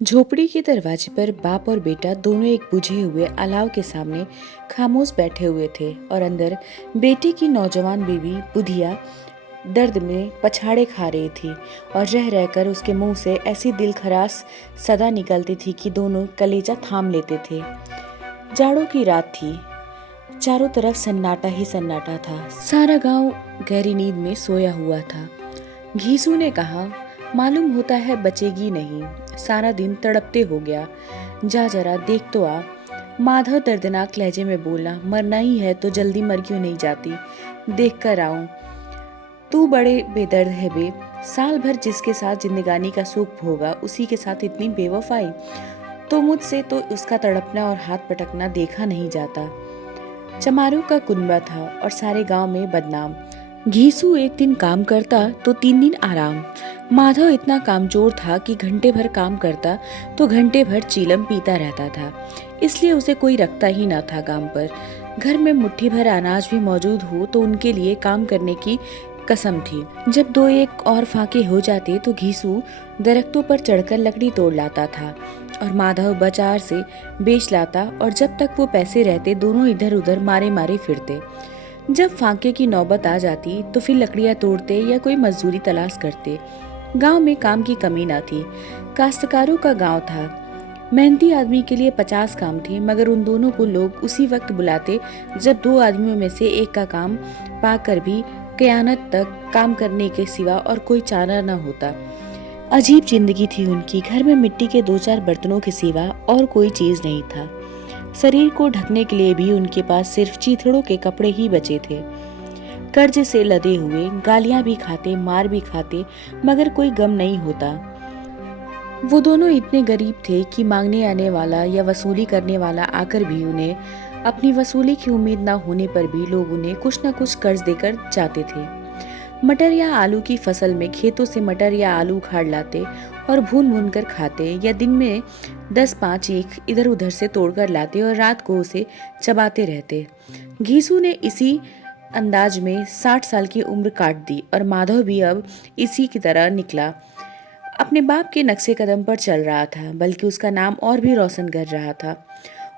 झोपड़ी के दरवाजे पर बाप और बेटा दोनों एक बुझे हुए अलाव के सामने खामोश बैठे हुए थे और अंदर बेटी की नौजवान बीवी बुधिया दर्द में पछाड़े खा रही थी और रह रहकर उसके मुंह से ऐसी दिलखरास सदा निकलती थी कि दोनों कलेजा थाम लेते थे। जाड़ों की रात थी। चारों तरफ सन्नाटा ही सन्नाटा था। सारा गांव गहरी नींद में सोया हुआ था। घीसू ने कहा, मालूम होता है बचेगी नहीं। सारा दिन तड़पते हो गया। जा जरा देख तो आ। माधव दर्दनाक लहजे में बोला, मरना ही है तो जल्दी मर क्यों नहीं जाती, देख कर आऊं। तू बड़े बेदर्द है बे। साल भर जिसके साथ जिंदगानी का सुख भोगा उसी के साथ इतनी बेवफाई। तो मुझसे तो उसका तड़पना और हाथ पटकना देखा नहीं जाता। चमारू का कुनबा था और सारे गांव में बदनाम। घीसू एक दिन काम करता तो 3 दिन आराम। माधव इतना कामचोर था कि घंटे भर काम करता तो घंटे भर चीलम पीता रहता था, इसलिए उसे कोई रखता ही ना था काम पर। घर में मुट्ठी भर अनाज भी मौजूद हो तो उनके लिए काम करने की कसम थी। जब 2-1 और फाके हो जाते तो घीसू दरख्तों पर चढ़कर लकड़ी तोड़ लाता था और माधव बाजार से बेच लाता, और जब तक वो पैसे रहते दोनों इधर उधर मारे मारे फिरते। जब फाके की नौबत आ जाती तो फिर लकड़ियां तोड़ते या कोई मजदूरी तलाश करते। गांव में काम की कमी ना थी। काश्तकारों का गांव था। मेहनती आदमी के लिए 50 काम थे, मगर उन दोनों को लोग उसी वक्त बुलाते जब 2 आदमियों में से एक का काम पाकर भी कयामत तक काम करने के सिवा और कोई चारा न होता। अजीब जिंदगी थी उनकी। घर में मिट्टी के 2-4 बर्तनों के सिवा और कोई चीज नहीं था। शरीर को ढकने के लिए भी उनके पास सिर्फ चीथड़ों के कपड़े ही बचे थे। कर्ज से लदे हुए, गालियां भी खाते, मार भी खाते, मगर कोई गम नहीं होता। वो दोनों इतने गरीब थे कि मांगने आने वाला या वसूली करने वाला आकर भी उन्हें अपनी वसूली की उम्मीद न होने पर भी लोग उन्हें कुछ न कुछ कर्ज देकर जाते थे। मटर या आलू की फसल में खेतों से मटर या आलू उखाड़ लाते और भून भून कर खाते, या दिन में 10-5 ईख इधर उधर से तोड़कर लाते और रात को उसे चबाते रहते। घीसू ने इसी अंदाज में 60 साल की उम्र काट दी और माधव भी अब इसी की तरह निकला। अपने बाप के नक्शे कदम पर चल रहा था, बल्कि उसका नाम और भी रोशन कर रहा था।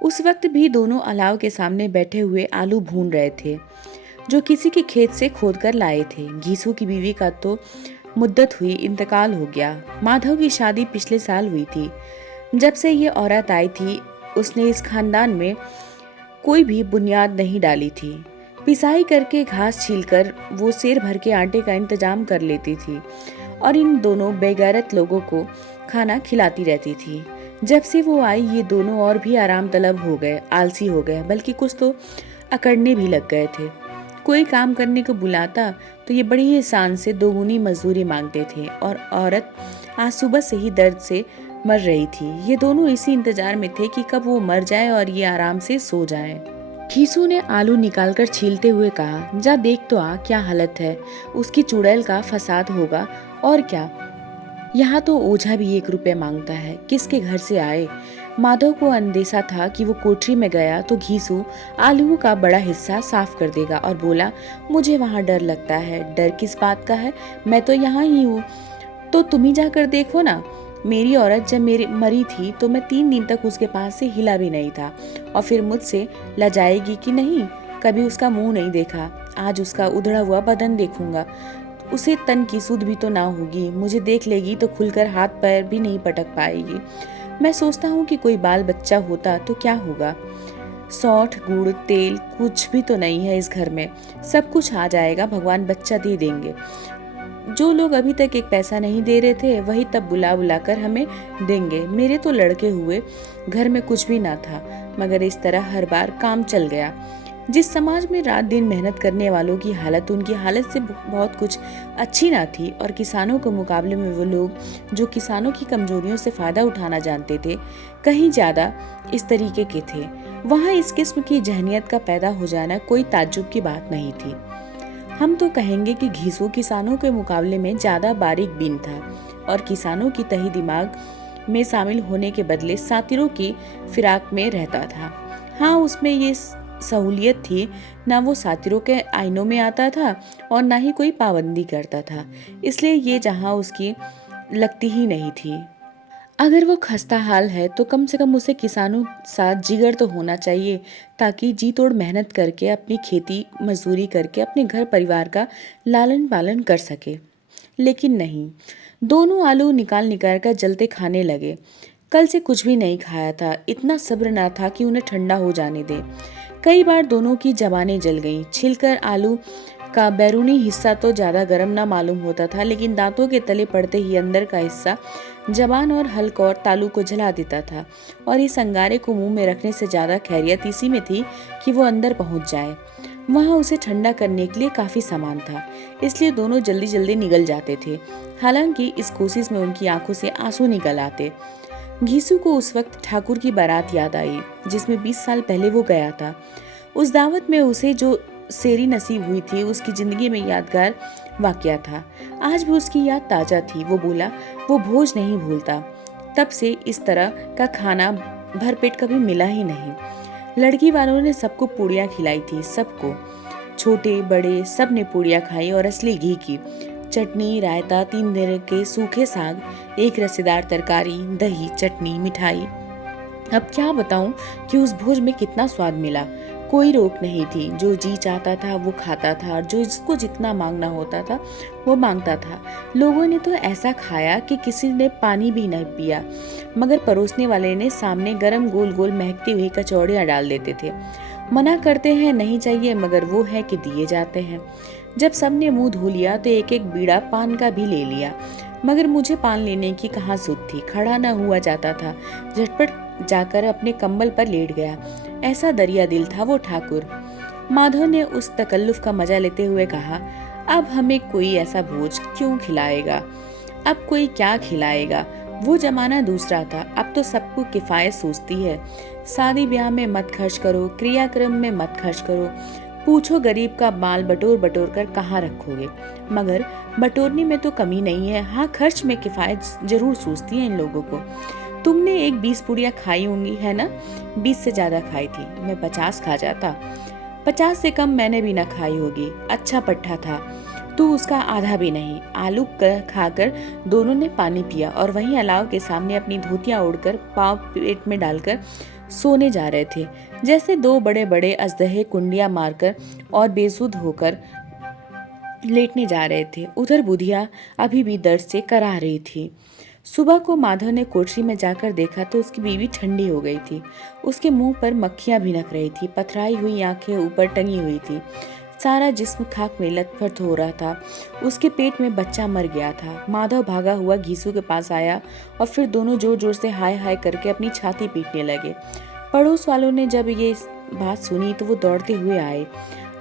उस वक्त भी दोनों अलाव के सामने बैठे हुए आलू भून रहे थे जो किसी के खेत से खोद कर लाए थे। घीसू की बीवी का तो मुद्दत हुई इंतकाल हो गया। माधव की शादी पिछले साल हुई थी। जब से ये औरत आई थी उसने इस खानदान में कोई भी बुनियाद नहीं डाली थी। पिसाई करके घास छीलकर वो सेर भर के आटे का इंतजाम कर लेती थी और इन दोनों बेगैरत लोगों को खाना खिलाती रहती थी। जब से वो आई ये दोनों और भी आराम तलब हो गए, आलसी हो गए, बल्कि कुछ तो अकड़ने भी लग गए थे। कोई काम करने को बुलाता तो ये बड़ी ही शान से दोगुनी मजदूरी मांगते थे, और औरत आज सुबह से ही दर्द से मर रही थी। ये दोनों इसी इंतजार में थे कि कब वो मर जाए और ये आराम से सो जाए। खीसू ने आलू निकालकर छीलते हुए कहा, जा देख तो आ क्या हालत है। उसकी चुड़ैल का फसाद होगा और क्या। यहाँ तो ओझा भी 1 रुपये मांगता है, किसके घर से आए। माधव को अंदेशा था कि वो कोठरी में गया तो घीसू आलूओं का बड़ा हिस्सा साफ कर देगा, और बोला, मुझे वहाँ डर लगता है। डर किस बात का है, मैं तो यहाँ ही हूँ। तो तुम ही जाकर देखो ना। मेरी औरत जब मेरी मरी थी तो मैं 3 दिन तक उसके पास से हिला भी नहीं था, और फिर मुझसे लजाएगी कि नहीं। कभी उसका मुंह नहीं देखा, आज उसका उधड़ा हुआ बदन देखूंगा। उसे तन की सुध भी तो ना होगी। मुझे देख लेगी तो खुलकर हाथ पैर भी नहीं पटक पाएगी। मैं सोचता हूँ कि कोई बाल बच्चा होता तो क्या होगा। सौंठ गुड़ तेल कुछ भी तो नहीं है इस घर में। सब कुछ आ जाएगा, भगवान बच्चा दे देंगे। जो लोग अभी तक 1 पैसा नहीं दे रहे थे वही तब बुला बुला कर हमें देंगे। मेरे तो लड़के हुए घर में कुछ भी ना था, मगर इस तरह हर बार काम चल गया। जिस समाज में रात दिन मेहनत करने वालों की हालत उनकी हालत से बहुत कुछ अच्छी ना थी, और किसानों के मुकाबले में वो लोग जो किसानों की कमजोरियों से फायदा उठाना जानते थे कहीं ज्यादा इस तरीके के थे, वहाँ इस किस्म की जहनियत का पैदा हो जाना कोई ताज्जुब की बात नहीं थी। हम तो कहेंगे कि घीसू किसानों के मुकाबले में ज्यादा बारीक बीन था और किसानों की तही दिमाग में शामिल होने के बदले सातिरों की फिराक में रहता था। हाँ, उसमें ये सहूलियत थी, ना वो सातिरों के आईनों में आता था और ना ही कोई पाबंदी करता था, इसलिए ये जहां उसकी लगती ही नहीं थी। अगर वो खस्ता हाल है तो कम से कम उसे किसानों साथ जिगर तो होना चाहिए, ताकि जी तोड़ मेहनत करके अपनी खेती मजदूरी करके अपने घर परिवार का लालन पालन कर सके। लेकिन नहीं, दोनों आलू निकाल निकाल कर जलते खाने लगे। कल से कुछ भी नहीं खाया था, इतना सब्र ना था कि उन्हें ठंडा हो जाने दे। कई बार दोनों की जबानें जल गईं। छिलकर आलू का बैरूनी हिस्सा तो ज्यादा गर्म ना मालूम होता था, लेकिन दांतों के तले पड़ते ही अंदर का हिस्सा जबान और हल्क और तालू को जला देता था। और इस अंगारे को मुंह में रखने से ज्यादा खैरियत इसी में थी कि वो अंदर पहुंच जाए। वहां उसे ठंडा करने के लिए काफी सामान था, इसलिए दोनों जल्दी जल्दी निगल जाते थे। हालांकि इस कोशिश में उनकी आंखों से आंसू निकल आते। घीसू को उस वक्त ठाकुर की बारात याद आई, जिसमें 20 साल पहले वो गया था। उस दावत में उसे जो सेरी नसीब हुई थी, उसकी जिंदगी में यादगार वाकया था। आज भी उसकी याद ताजा थी। वो बोला, वो भोज नहीं भूलता। तब से इस तरह का खाना भरपेट कभी मिला ही नहीं। लड़की वालों ने सबको पूड़ियाँ खिलाई थी, सबको, छोटे बड़े सब ने पूड़ियाँ खाई, और असली घी की। चटनी, रायता, 3 दिन के सूखे साग, एक रसेदार तरकारी, दही, चटनी, मिठाई। अब क्या बताऊं कि उस भोज में कितना स्वाद मिला। कोई रोक नहीं थी। जो जी चाहता था वो खाता था, और जो जिसको जितना मांगना होता था वो मांगता था। लोगों ने तो ऐसा खाया कि किसी ने पानी भी नहीं पिया, मगर परोसने वाले ने सामने गरम गोल गोल महकती हुई कचौड़ियाँ डाल देते थे। मना करते हैं नहीं चाहिए, मगर वो है कि दिए जाते हैं। जब सबने मुंह धो लिया तो एक एक बीड़ा पान का भी ले लिया, मगर मुझे पान लेने की कहाँ सुध थी। खड़ा न हुआ जाता था। झटपट जाकर अपने कंबल पर लेट गया। ऐसा दरिया दिल था वो ठाकुर। माधव ने उस तकल्लुफ का मजा लेते हुए कहा, अब हमें कोई ऐसा भोज क्यों खिलाएगा, अब कोई क्या खिलाएगा। वो जमाना दूसरा था। अब तो सबको किफायत सोचती है। शादी ब्याह में मत खर्च करो, क्रियाक्रम में मत खर्च करो। पूछो गरीब का माल बटोर बटोर कर कहाँ रखोगे। मगर बटोरने में तो कमी नहीं है। हाँ, खर्च में किफायत जरूर सोचती है इन लोगों को। तुमने एक 20 पुड़िया खाई होंगी, है ना? 20 से ज्यादा खाई थी। मैं 50 खा जाता। 50 से कम मैंने भी ना खाई होगी। अच्छा पट्टा था तू, उसका आधा भी नहीं। आलू खाकर दोनों ने पानी पिया, और वहीं अलाव के सामने अपनी धोतियां ओढ़कर पाँव पेट में डालकर सोने जा रहे थे, जैसे दो बड़े बड़े अजदहे कुंडियां मारकर और बेसुध होकर लेटने जा रहे थे। उधर बुधिया अभी भी दर्द से कराह रही थी। सुबह को माधव ने कोठरी में जाकर देखा तो उसकी बीवी ठंडी हो गई थी। उसके मुंह पर मक्खियां भिनक रही थी, पथराई हुई आंखें ऊपर टंगी हुई थी, सारा जिस्म खाक में लथपथ हो रहा था। उसके पेट में बच्चा मर गया था। माधव भागा हुआ घीसू के पास आया, और फिर दोनों जोर जोर से हाय हाय करके अपनी छाती पीटने लगे। पड़ोस वालों ने जब ये बात सुनी तो वो दौड़ते हुए आए।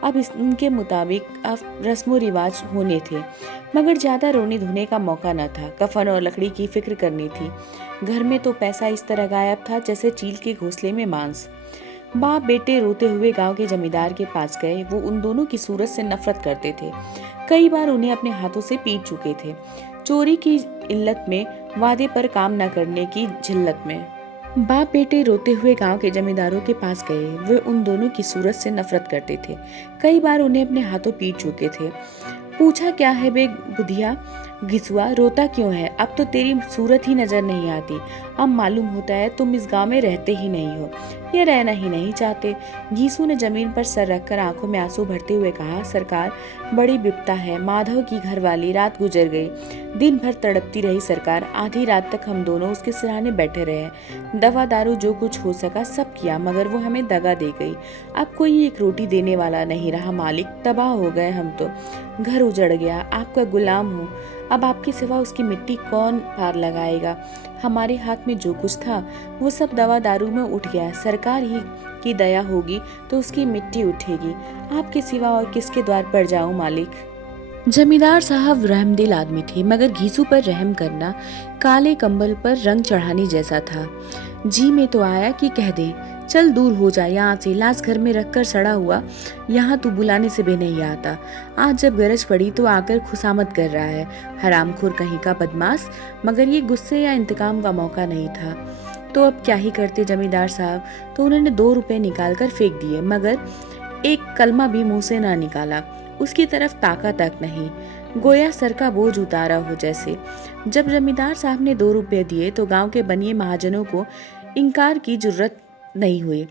अब इनके मुताबिक अब रस्मो रिवाज होने थे, मगर ज्यादा रोने धोने का मौका न था। कफन और लकड़ी की फिक्र करनी थी। घर में तो पैसा इस तरह गायब था जैसे चील के घोंसले में मांस। बाप बेटे रोते हुए गांव के जमींदार के पास गए। वो उन दोनों की सूरत से नफरत करते थे। कई बार उन्हें अपने हाथों से पीट चुके थे, चोरी की इल्लत में, वादे पर काम न करने की झिल्लत में। बाप बेटे रोते हुए गांव के जमींदारों के पास गए। वे उन दोनों की सूरत से नफरत करते थे। कई बार उन्हें अपने हाथों पीट चुके थे। पूछा, क्या है बे बुधिया, घिसुआ, रोता क्यों है? अब तो तेरी सूरत ही नजर नहीं आती। अब मालूम होता है तुम इस गांव में रहते ही नहीं हो, या रहना ही नहीं चाहते। घीसू ने जमीन पर सर रखकर आंखों में आंसू भरते हुए कहा, सरकार, बड़ी विपदा है। माधव की घरवाली रात गुजर गई। दिन भर तड़पती रही सरकार। आधी रात तक हम दोनों उसके सिरहाने बैठे रहे। दवा दारू जो कुछ हो सका सब किया, मगर वो हमें दगा दे गई। अब कोई एक रोटी देने वाला नहीं रहा मालिक। तबाह हो गए हम तो। घर उजड़ गया। आपका गुलाम हूँ। अब आपके सिवा उसकी मिट्टी कौन पार लगाएगा? हमारे हाथ में जो कुछ था वो सब दवा दारू में उठ गया। सरकार ही की दया होगी तो उसकी मिट्टी उठेगी। आपके सिवा और किसके द्वार पर जाऊं मालिक? जमींदार साहब रहमदिल आदमी थे, मगर घीसू पर रहम करना काले कंबल पर रंग चढ़ाने जैसा था। जी में तो आया कि कह दे, चल दूर हो जा यहाँ से, लाश घर में रखकर सड़ा हुआ यहाँ तू बुलाने से भी नहीं आता। आज जब गरज पड़ी तो आकर खुशामद कर रहा है, हरामखोर कहीं का बदमाश। मगर ये गुस्से या इंतकाम का मौका नहीं था। तो अब क्या ही करते जमींदार साहब? तो उन्होंने 2 रुपए निकाल कर फेंक दिए, मगर एक कलमा भी मुंह से ना निकाला। उसकी तरफ ताका तक नहीं। गोया सर का बोझ उतारा हो जैसे। जब जमींदार साहब ने 2 रुपए दिए तो गांव के बनिए महाजनों को इनकार की जरूरत नहीं हुई।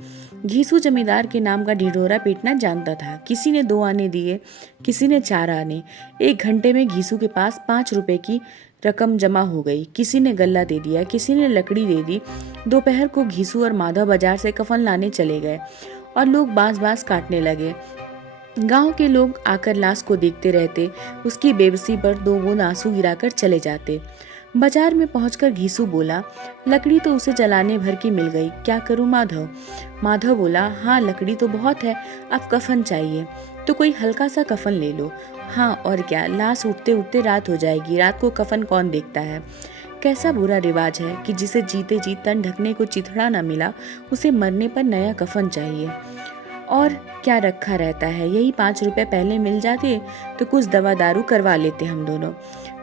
घीसू जमींदार के नाम का ढिढोरा पीटना जानता था। किसी ने 2 आने दिए, किसी ने 4 आने। 1 घंटे में घीसू के पास 5 रुपए की रकम जमा हो गई। किसी ने गल्ला दे दिया, किसी ने लकड़ी दे दी। दोपहर को घीसू और माधव बाजार से कफन लाने चले गए और लोग बांस बांस काटने लगे। गांव के लोग आकर लाश को देखते रहते, उसकी बेबसी पर 2 बूंद आंसू गिराकर चले जाते। बाजार में पहुंचकर घीसू बोला, लकड़ी तो उसे जलाने भर की मिल गई, क्या करूं माधव? माधव बोला, हाँ लकड़ी तो बहुत है, अब कफन चाहिए तो कोई हल्का सा कफन ले लो। हाँ और क्या, लाश उठते उठते रात हो जाएगी, रात को कफन कौन देखता है? कैसा बुरा रिवाज है कि जिसे जीते जी तन ढकने को चिथड़ा न मिला, उसे मरने पर नया कफन चाहिए। और क्या रखा रहता है, यही 5 रुपए पहले मिल जाते तो कुछ दवा दारू करवा लेते हम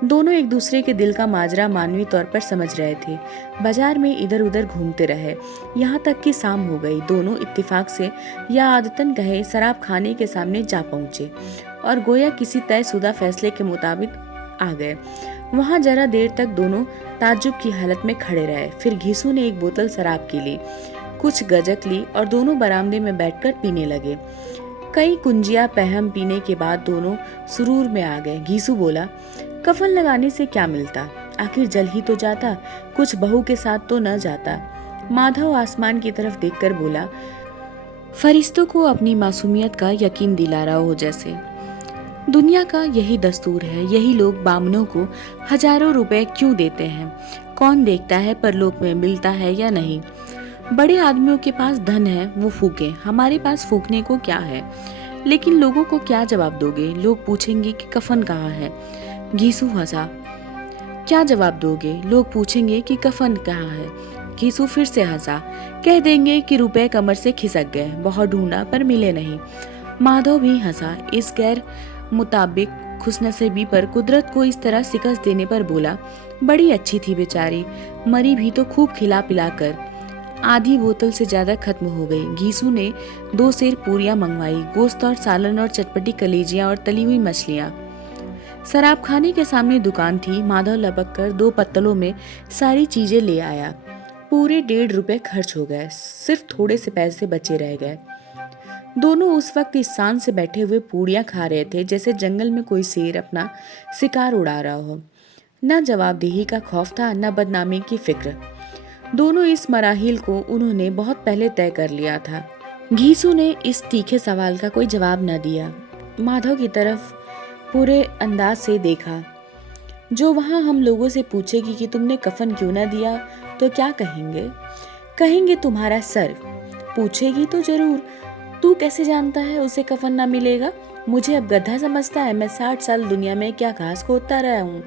दोनों एक दूसरे के दिल का माजरा मानवी तौर पर समझ रहे थे। बाजार में इधर उधर घूमते रहे, यहाँ तक कि शाम हो गई। दोनों इत्तेफाक से या आदतन कहे शराब खाने के सामने जा पहुंचे और गोया किसी तयशुदा फैसले के मुताबिक आ गए। वहाँ जरा देर तक दोनों ताज्जुब की हालत में खड़े रहे। फिर घीसू ने एक बोतल शराब की ली, कुछ गजक ली और दोनों बरामदे में बैठकर पीने लगे। कई कुंजिया पहम पीने के बाद दोनों सुरूर में आ गए। घीसू बोला, कफन लगाने से क्या मिलता, आखिर जल ही तो जाता, कुछ बहू के साथ तो न जाता। माधव आसमान की तरफ देखकर बोला, फरिश्तों को अपनी मासूमियत का यकीन दिला रहा हो जैसे। दुनिया का यही दस्तूर है, यही लोग बामनों को हजारों रुपए क्यों देते हैं? कौन देखता है परलोक में मिलता है या नहीं? बड़े आदमियों के पास धन है, वो फूके, हमारे पास फूकने को क्या है? लेकिन लोगों को क्या जवाब दोगे? लोग पूछेंगे कि कफन कहाँ है। घीसू हंसा। क्या जवाब दोगे? लोग पूछेंगे कि कफन कहाँ है। घीसू फिर से हंसा। कह देंगे कि रुपए कमर से खिसक गए, बहुत ढूंढा पर मिले नहीं। माधव भी हंसा। इस गैर मुताबिक खुशनसीबी पर कुदरत को इस तरह शिकस्त देने पर बोला, बड़ी अच्छी थी बेचारी, मरी भी तो खूब खिला पिला कर। आधी बोतल से ज्यादा खत्म हो गई। घीसू ने 2 सेर पूरियां मंगवाई, गोश्त और सालन और चटपटी कलेजियां और तली हुई मछलियां। शराब खाने के सामने दुकान थी। माधव लपक कर 2 पत्तलों में सारी चीजें ले आया। पूरे 1.5 रुपए खर्च हो गए, सिर्फ थोड़े से पैसे बचे रह गए। दोनों उस वक्त इस शान से बैठे हुए पूड़ियां खा रहे थे जैसे जंगल में कोई शेर अपना शिकार उड़ा रहा हो। न जवाबदेही का खौफ था, न बदनामी की फिक्र। दोनों इस मराहिल को उन्होंने बहुत पहले तय कर लिया था। घीसू ने इस तीखे सवाल का कोई जवाब न दिया। माधव की तरफ पूरे अंदाज से देखा। जो वहाँ हम लोगों से पूछेगी कि तुमने कफन क्यों न दिया तो क्या कहेंगे? कहेंगे तुम्हारा सर। पूछेगी तो जरूर, तू कैसे जानता है उसे कफन ना मिलेगा? मुझे अब गधा समझता है? मैं 60 साल दुनिया में क्या घास खोदता रहा हूँ।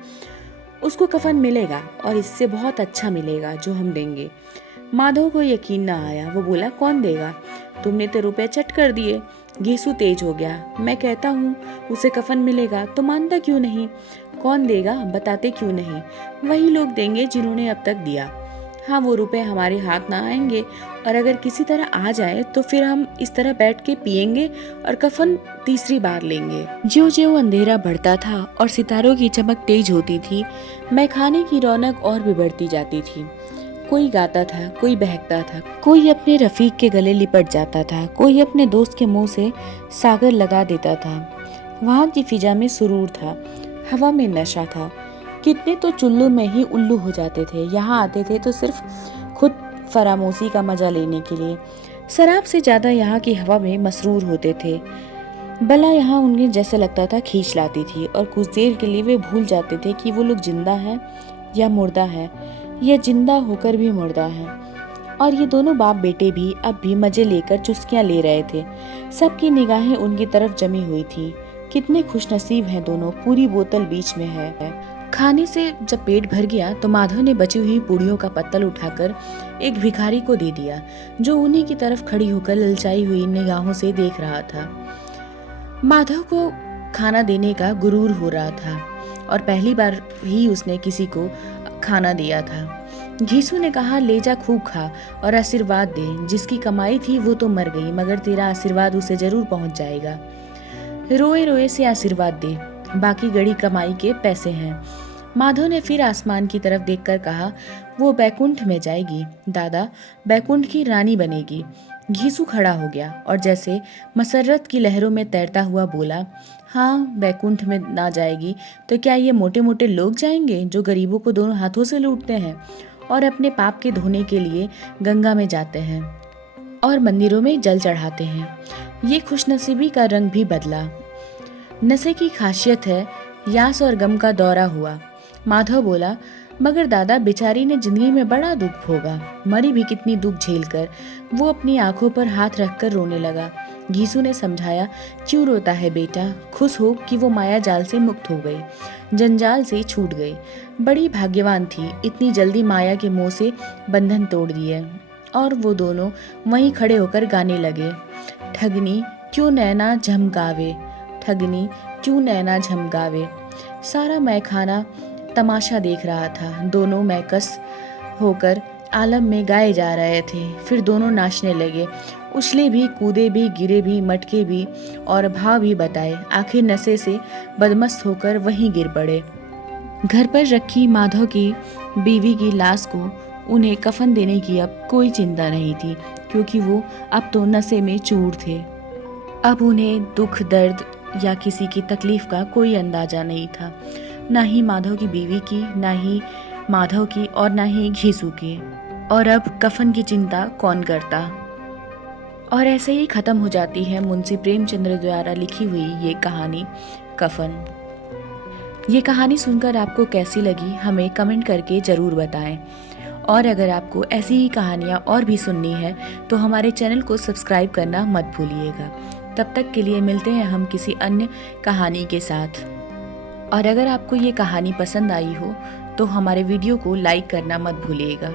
उसको कफन मिलेगा और इससे बहुत अच्छा मिलेगा जो हम देंगे। माधव को यकीन न आया। वो बोला, कौन देगा? तुमने तो रुपए चट कर दिए। घीसू तेज हो गया। मैं कहता हूँ उसे कफन मिलेगा तो मानता क्यों नहीं? कौन देगा, बताते क्यों नहीं? वही लोग देंगे जिन्होंने अब तक दिया। हाँ, वो रुपए हमारे हाथ ना आएंगे और अगर किसी तरह आ जाए तो फिर हम इस तरह बैठ के पिएंगे और कफन तीसरी बार लेंगे। ज्यों ज्यों अंधेरा बढ़ता था और सितारों की चमक तेज होती थी, मैखाने की रौनक और भी बढ़ती जाती थी। कोई गाता था, कोई बहकता था, कोई अपने रफीक के गले लिपट जाता था, कोई अपने दोस्त के मुंह से सागर लगा देता था। वहाँ की फिजा में सुरूर था, हवा में नशा था। कितने तो चुल्लू में ही उल्लू हो जाते थे। यहाँ आते थे तो सिर्फ खुद फरामोशी का मजा लेने के लिए। शराब से ज्यादा यहाँ की हवा में मसरूर होते थे। भला यहाँ उन्हें जैसे लगता था खींच लाती थी और कुछ देर के लिए वे भूल जाते थे कि वो लोग जिंदा हैं या मुर्दा है, या जिंदा होकर भी मुर्दा है। और ये दोनों बाप बेटे भी अब भी मजे लेकर चुस्कियां ले रहे थे। सबकी निगाहें उनकी तरफ जमी हुई थी। कितने खुशनसीब हैं दोनों, पूरी बोतल बीच में है। खाने से जब पेट भर गया तो माधव ने बची हुई पूड़ियों का पत्तल उठाकर एक भिखारी को दे दिया, जो उन्हीं की तरफ खड़ी होकर ललचाई हुई निगाहों से देख रहा था। माधव को खाना देने का गुरूर हो रहा था और पहली बार ही उसने किसी को खाना दिया था। घीसू ने कहा, ले जा, खूब खा और आशीर्वाद दे। जिसकी कमाई थी वो तो मर गई, मगर तेरा आशीर्वाद उसे जरूर पहुंच जाएगा। रोए रोए से आशीर्वाद दे, बाकी गड़ी कमाई के पैसे हैं। माधव ने फिर आसमान की तरफ देखकर कहा, वो बैकुंठ में जाएगी, दादा बैकुंठ की रानी बनेगी। घीसू खड़ा हो गया और जैसे मसरत की लहरों में तैरता हुआ बोला, हाँ बैकुंठ में ना जाएगी तो क्या ये मोटे मोटे लोग जाएंगे जो गरीबों को दोनों हाथों से लूटते हैं और अपने पाप के धोने के लिए गंगा में जाते हैं और मंदिरों में जल चढ़ाते हैं। ये खुशनसीबी का रंग भी बदला। नशे की खासियत है, यास और गम का दौरा हुआ। माधव बोला, मगर दादा बेचारी ने जिंदगी में बड़ा दुख भोगा, मरी भी कितनी दुख झेलकर। वो अपनी आंखों पर हाथ रखकर रोने लगा। घीसू ने समझाया, क्यों रोता है बेटा, खुश हो कि वो माया जाल से मुक्त हो गई, जंजाल से छूट गई। बड़ी भाग्यवान थी, इतनी जल्दी माया के मुंह से बंधन तोड़ दिए। और वो दोनों वहीं खड़े होकर गाने लगे, ठगनी क्यों नैना झमकावे, ठगनी क्यों नैना झमकावे। सारा मैखाना तमाशा देख रहा था। दोनों मैकस होकर आलम में गाए जा रहे थे। फिर दोनों नाचने लगे, उछले भी, कूदे भी, गिरे भी, मटके भी और भाव भी बताए। आखिर नशे से बदमस्त होकर वहीं गिर पड़े। घर पर रखी माधव की बीवी की लाश को उन्हें कफन देने की अब कोई चिंता नहीं थी, क्योंकि वो अब तो नशे में चूर थे। अब उन्हें दुख, दर्द या किसी की तकलीफ का कोई अंदाजा नहीं था, ना ही माधव की बीवी की, ना ही माधव की और ना ही घीसू की। और अब कफन की चिंता कौन करता। और ऐसे ही खत्म हो जाती है मुंशी प्रेमचंद्र द्वारा लिखी हुई ये कहानी कफन। ये कहानी सुनकर आपको कैसी लगी हमें कमेंट करके ज़रूर बताएं। और अगर आपको ऐसी ही कहानियाँ और भी सुननी है तो हमारे चैनल को सब्सक्राइब करना मत भूलिएगा। तब तक के लिए मिलते हैं हम किसी अन्य कहानी के साथ। और अगर आपको ये कहानी पसंद आई हो तो हमारे वीडियो को लाइक करना मत भूलिएगा।